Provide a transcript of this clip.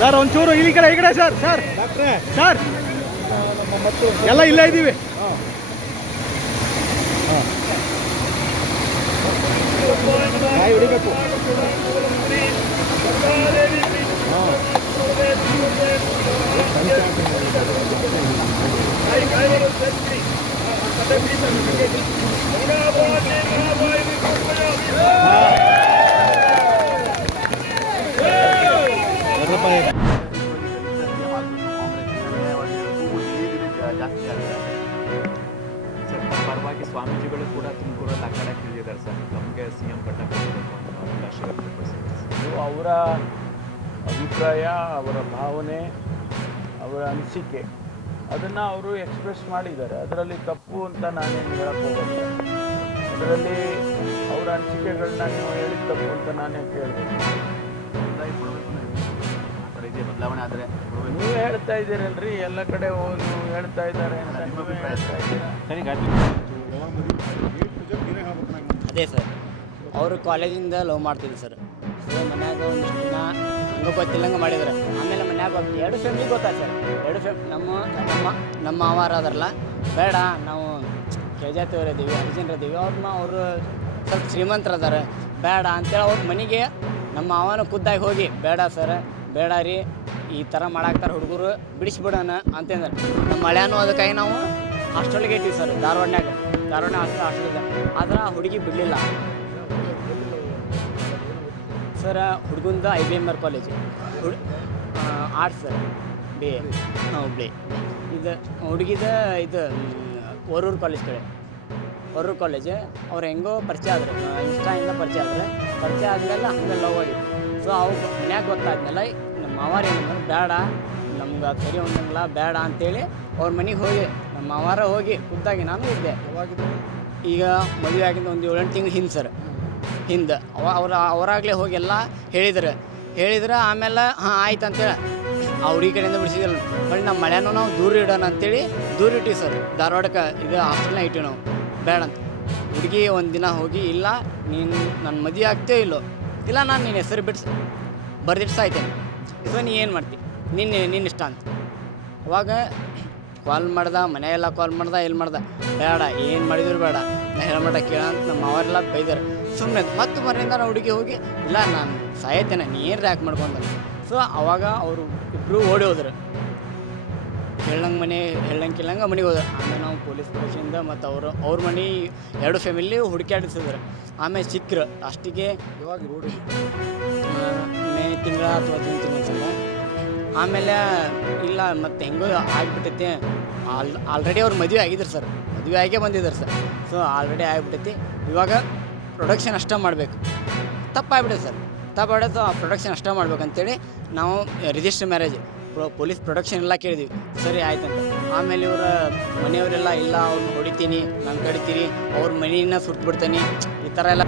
Sir ಒಂಚೂರು ಈ ಕಡೆ ಸರ್ ಸರ್ ಸರ್ ಎಲ್ಲ ಇಲ್ಲ ಇದ್ದೀವಿ. ಹೊಡಿಬೇಕು. ಜಾಸ್ತಿ ಆಗಿದೆ. ಸರ್ ಪರವಾಗಿ ಸ್ವಾಮೀಜಿಗಳು ಕೂಡ ತುಮಕೂರಲ್ಲಿ ಅಖಾಡಕ್ಕೆ ಇಳಿದಿದ್ದಾರೆ ಸರ್. ನಮಗೆ ಸಿ ಎಂ ಪಟ್ಟ ಕೊಡಬೇಕು ಅನ್ನೋ ಅವಕಾಶ ವ್ಯಕ್ತಪಡಿಸಿದ್ದಾರೆ. ಅವರ ಅಭಿಪ್ರಾಯ, ಅವರ ಭಾವನೆ, ಅವರ ಅನಿಸಿಕೆ ಅದನ್ನು ಅವರು ಎಕ್ಸ್ಪ್ರೆಸ್ ಮಾಡಿದ್ದಾರೆ. ಅದರಲ್ಲಿ ತಪ್ಪು ಅಂತ ನಾನೇನು ಹೇಳಕ್ಕೆ ಹೋಗಲ್ಲ. ಅದರಲ್ಲಿ ಅವರ ಅನಿಸಿಕೆಗಳನ್ನ ನೀವು ಹೇಳಿದ ತಪ್ಪು ಅಂತ ನಾನೇ ಕೇಳಬೇಕು. ಬದಲಾವಣೆ ಆದರೆ ನೀವು ಹೇಳ್ತಾ ಇದ್ದೀರಲ್ರಿ, ಎಲ್ಲ ಕಡೆ ಹೋಗಿ ಹೇಳ್ತಾ ಇದ್ದಾರೆ ಅಂತ ನೀವೇ ಹೇಳ್ತಾ ಇದ್ದೀರಾ. ಅದೇ ಸರ್, ಅವರು ಕಾಲೇಜಿಂದ ಲವ್ ಮಾಡ್ತಿದ್ರು ಸರ್. ಸೊ ಮನ್ಯಾಗ ಒಂದಿಷ್ಟು ದಿನ ಹಂಗೆ ಗೊತ್ತಿಲ್ಲಂಗೆ ಮಾಡಿದ್ದಾರೆ. ಆಮೇಲೆ ಮನ್ಯಾಗ ಎರಡು ಫ್ಯಾಮಿಲಿ ಗೊತ್ತಾಯ್ತು ಸರ್. ನಮ್ಮ ಮಾವಾರ ಅದರಲ್ಲ, ಬೇಡ ನಾವು ಕೆಳಜಾತಿಯವ್ರು ಇದ್ದೀವಿ, ಹರಿಜನರಿದ್ದೀವಿ, ಅವರು ಸ್ವಲ್ಪ ಶ್ರೀಮಂತರದಾರೆ, ಬೇಡ ಅಂತೇಳಿ ಅವ್ರ ಮನೆಗೆ ನಮ್ಮ ಮಾವನ ಖುದ್ದಾಗಿ ಹೋಗಿ ಬೇಡ ಸರ್, ಬೇಡ ರೀ, ಈ ಥರ ಮಾಡಾಕ್ತಾರೆ ಹುಡುಗರು, ಬಿಡಿಸ್ಬಿಡೋಣ ಅಂತಂದ್ರೆ ನಮ್ಮ ಮಳೆನೂ ಅದಕ್ಕಾಗಿ ನಾವು ಹಾಸ್ಟೆಲ್ಗೆ ಇಟ್ಟಿವಿ ಸರ್. ಧಾರವಾಡ ಹಾಸ್ಟೆಲ್ ಇದೆ. ಆದ್ರೆ ಹುಡುಗಿ ಬಿಡಲಿಲ್ಲ ಸರ್. ಹುಡುಗಂದು IBMR college, arts sir, BA Hubli. ಇದು ಹುಡುಗಿದ ಇದು ವರೂರು ಕಾಲೇಜ್ ಕಡೆ, ವರೂರು ಕಾಲೇಜ್. ಅವ್ರು ಹೆಂಗೋ ಪರಿಚಯ ಆದ್ರೆ, ಇನ್ಸ್ಟಾಯಿಂದ ಪರಿಚಯ ಆದಮೇಲೆ ಹಂಗೆ ಲವ್ ಆಗಿತ್ತು. ಸೊ ಅವ್ರು ಮನ್ಯಾಗ ಗೊತ್ತಾದ್ಮೇಲೆ ನಮ್ಮ ಮಾವಾರ ಏನಂದ್ರೆ ಬೇಡ, ನಮ್ಗೆ ಅದು ಸರಿ ಒಂದಂಗಿಲ್ಲ, ಬೇಡ ಅಂತೇಳಿ ಅವ್ರ ಮನೆಗೆ ಹೋಗಿ ನಮ್ಮ ಮಾವಾರ ಹೋಗಿ ಖುದ್ದಾಗಿ ನಾನು ಇದ್ದೆ. ಈಗ ಮದುವೆ ಆಗಿದ್ದು ಒಂದು 7-8 ತಿಂಗಳು ಹಿಂದೆ ಅವರಾಗಲೇ ಹೋಗಿ ಎಲ್ಲ ಹೇಳಿದ್ರೆ ಆಮೇಲೆ ಹಾಂ ಆಯ್ತು ಅಂತೇಳಿ ಅವ್ರ ಈ ಕಡೆಯಿಂದ ಬಿಡಿಸಿದ್ರಲ್ಲ. ಬಟ್ ನಮ್ಮ ಮಳೆನೂ ನಾವು ದೂರ ಇಡೋಣ ಅಂತೇಳಿ ದೂರ ಇಟ್ಟಿವಿ ಸರ್. ಧಾರವಾಡಕ್ಕೆ ಇದು ಹಾಸ್ಟೆಲ್ನ ಇಟ್ಟಿವಿ ನಾವು, ಬೇಡ ಅಂತ. ಹುಡುಗಿ ಒಂದು ದಿನ ಹೋಗಿ, ಇಲ್ಲ ನೀನು ನನ್ನ ಮದುವೆ ಆಗ್ತೇವೆ ಇಲ್ಲೋ, ಇಲ್ಲ ನಾನು ನಿನ್ನ ಹೆಸರು ಬರ್ದಿಟ್ಟು ಸಾಯ್ತೇನೆ, ಸೊ ನೀ ಏನು ಮಾಡ್ತಿ, ನಿನ್ನ ಇಷ್ಟ ಅಂತ. ಅವಾಗ ಕಾಲ್ ಮಾಡ್ದೆ, ಮನೆಯೆಲ್ಲ ಕಾಲ್ ಮಾಡ್ದೆ, ಬೇಡ, ಏನು ಮಾಡಿದ್ರು ಬೇಡ, ನಾ ಹೇಳಮಾಡ ಕೇಳ ಅಂತ ನಮ್ಮ ಅವರೆಲ್ಲ ಬೈದಾರೆ. ಸುಮ್ಮನೆ ಮತ್ತು ಮನೆಯಿಂದ ನಾವು ಹುಡುಗಿ ಹೋಗಿ, ಇಲ್ಲ ನಾನು ಸಾಯ್ತೇನೆ, ನೀ ಏನು ರ್ಯಾಕ್ ಮಾಡ್ಕೊಂಡ. ಸೊ ಅವಾಗ ಅವರು ಇಬ್ಬರು ಓಡಿ ಹೋದ್ರು. ಹೇಳಂಗೆ ಮನೆಗೆ ಹೋದ್ರು. ಆಮೇಲೆ ನಾವು ಪೊಲೀಸ್ ಸ್ಟೇಷನಿಂದ ಮತ್ತು ಅವ್ರ ಮನೆ 2 ಫ್ಯಾಮಿಲಿ ಹುಡುಕಾಡಿಸಿದ್ರು. ಆಮೇಲೆ ಸಿಕ್ಕರು. ಅಷ್ಟಿಗೆ ಇವಾಗ ರೋಡ್ ಮೇ ತಿಂಗಳ ಅಥವಾ ಜೂನ್ ತಿಂಗಳ. ಆಮೇಲೆ ಇಲ್ಲ ಮತ್ತು ಹೆಂಗೋ ಆಗಿಬಿಟ್ಟೈತಿ. ಆಲ್ರೆಡಿ ಅವ್ರು ಮದುವೆ ಆಗಿದ್ರು ಸರ್, ಮದುವೆ ಆಗೇ ಬಂದಿದ್ದಾರೆ ಸರ್. So already ಆಗಿಬಿಟ್ಟೈತಿ. ಇವಾಗ ಪ್ರೊಡಕ್ಷನ್ ಅಷ್ಟೇ ಮಾಡಬೇಕು. ತಪ್ಪಾಗ್ಬಿಟ್ಟೆ ಸರ್, ಸೊ ಆ ಪ್ರೊಡಕ್ಷನ್ ಅಷ್ಟೇ ಮಾಡ್ಬೇಕಂತೇಳಿ ನಾವು ರಿಜಿಸ್ಟರ್ ಮ್ಯಾರೇಜ್ ಪೊಲೀಸ್ ಪ್ರೊಡಕ್ಷನ್ ಎಲ್ಲ ಕೇಳಿದ್ವಿ. ಸರಿ ಆಯ್ತಂತ. ಆಮೇಲೆ ಇವರ ಮನೆಯವರೆಲ್ಲ, ಇಲ್ಲ ಅವ್ರನ್ನ ಹೊಡಿತೀನಿ, ನಾನು ಕಡಿತೀನಿ, ಅವ್ರ ಮನೆಯನ್ನು ಸುಟ್ಟು ಬಿಡ್ತೀನಿ, ಈ ಥರ ಎಲ್ಲ